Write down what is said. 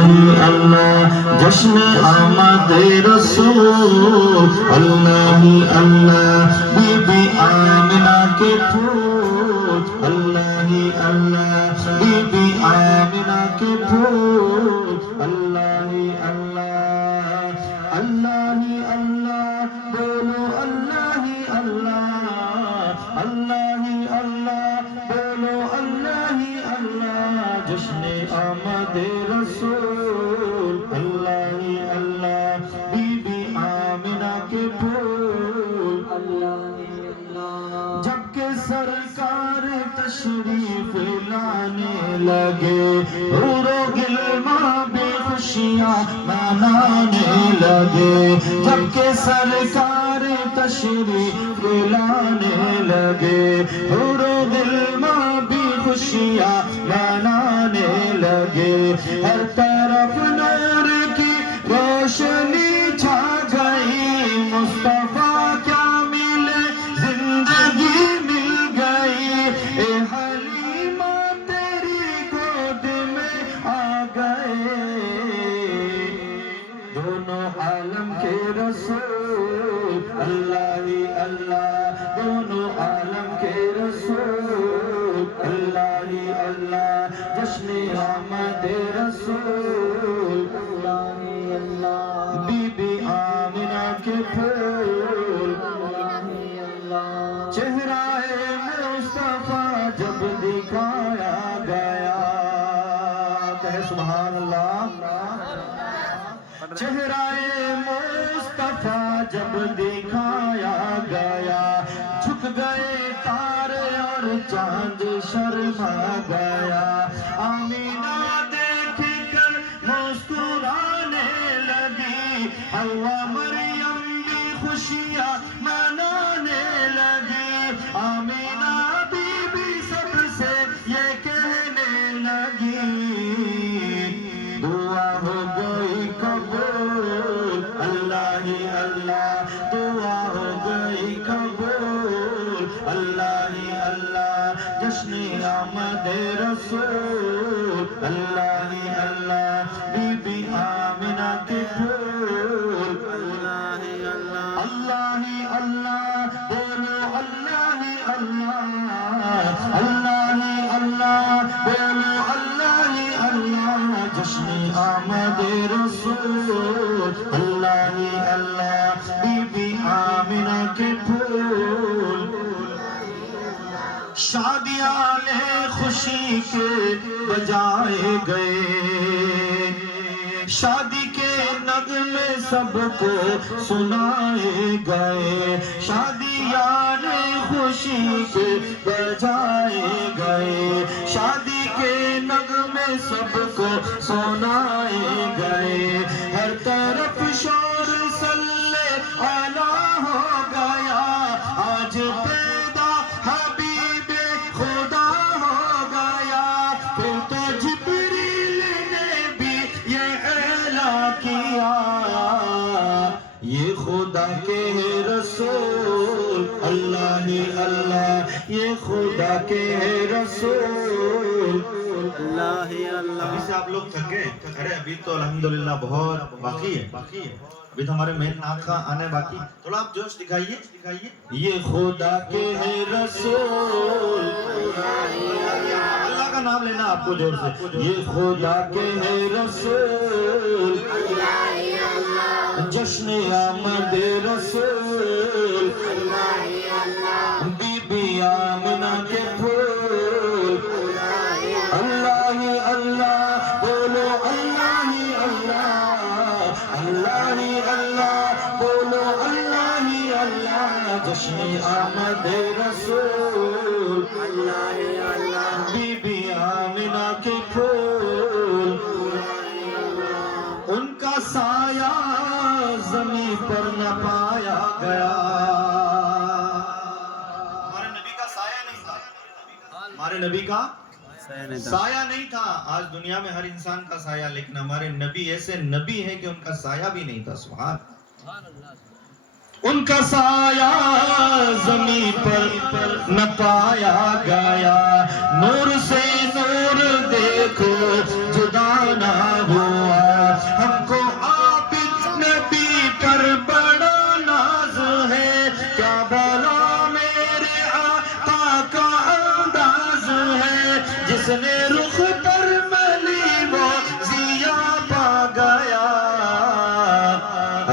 اللہ جشن آمد رسول اللہ اللہ بی بی آمنہ کے پھول اللہ اللہ بی بی آمنہ کے پھول اللہ اللہ اللہ اللہ بولو اللہ اللہ اللہ اللہ بولو اللہ اللہ جشن آمد رسول اللہ اللہ بی بی آمنہ کے پھول جب کہ سرکار تشریف لانے لگے حور و غلمان بے خوشیاں منانے لگے جب کہ سرکار تشریف لانے لگے حور و غلمان بھی خوشیاں منانے لگے ہر طرف نور کی روشنی چھا گئی مصطفیٰ کیا ملے زندگی مل گئی اے حلیمہ تیری گود میں آ گئے دونوں عالم کے رسول اللہ اللہ دونوں عالم کے رسول اللہ اللہ جشن آمد رسول اللہ اللہ بی بی آمنہ کے پھول چہرہ مصطفیٰ جب دکھایا گیا کہے سبحان اللہ چہرہ مصطفیٰ جب دکھایا گیا جھک گئے تارے اور چاند شرما گیا آمینہ دیکھ کر مسکرانے لگی حوا مریم بھی خوشیاں منانے لگی آمینہ بی بی سب سے یہ کہنے لگی دعا ہو گئی قبول اللہ اللہ دعا ہو گئی قبول اللہ اللہ جشن آمد رسول اللہ اللہ بی بی آمنہ کے پھول اللہ اللہ اللہ بولو اللہ اللہ اللہ اللہ بولو اللہ اللہ جشن آمد رسول اللہ اللہ بی بی آمنہ کے پھول شادیاں خوشی کے بجائے گئے شادی کے نغمے سب کو سنائے گئے شادیاں خوشی کے بجائے گئے شادی کے نغمے سب کو سنائے گئے ہر طرف شور صلی اللہ ہو گیا آج پیدا حبیب خدا ہو گیا پھر تو جبریل نے بھی یہ اعلان کیا یہ خدا کے رسول اللہ اللہ یہ خدا کے رسول اللہ اللہ ابھی سے آپ لوگ تھکے ارے ابھی تو الحمدللہ بہت باقی ہے ابھی تو ہمارے مین نعت کا آنے باقی تھوڑا آپ جوش دکھائیے یہ خدا کے رسول اللہ کا نام لینا آپ کو زور سے یہ خدا کے رسول جشن آمد رسول بی بی آمنہ کے پھول اللہ اللہ بولو اللہ اللہ اللہ اللہ بولو اللہ اللہ جشن آمد رسول اللہ اللہ بی بی آمنہ کے پھول ان کا سایہ زمین پر نہ پایا گیا ہمارے نبی کا سایہ نہیں تھا آج دنیا میں ہر انسان کا سایہ لیکن ہمارے نبی ایسے نبی ہیں کہ ان کا سایہ بھی نہیں تھا سبحان ان کا سایہ زمین پر نہ پایا گیا نور سے نور دیکھو جدا نہ ہوا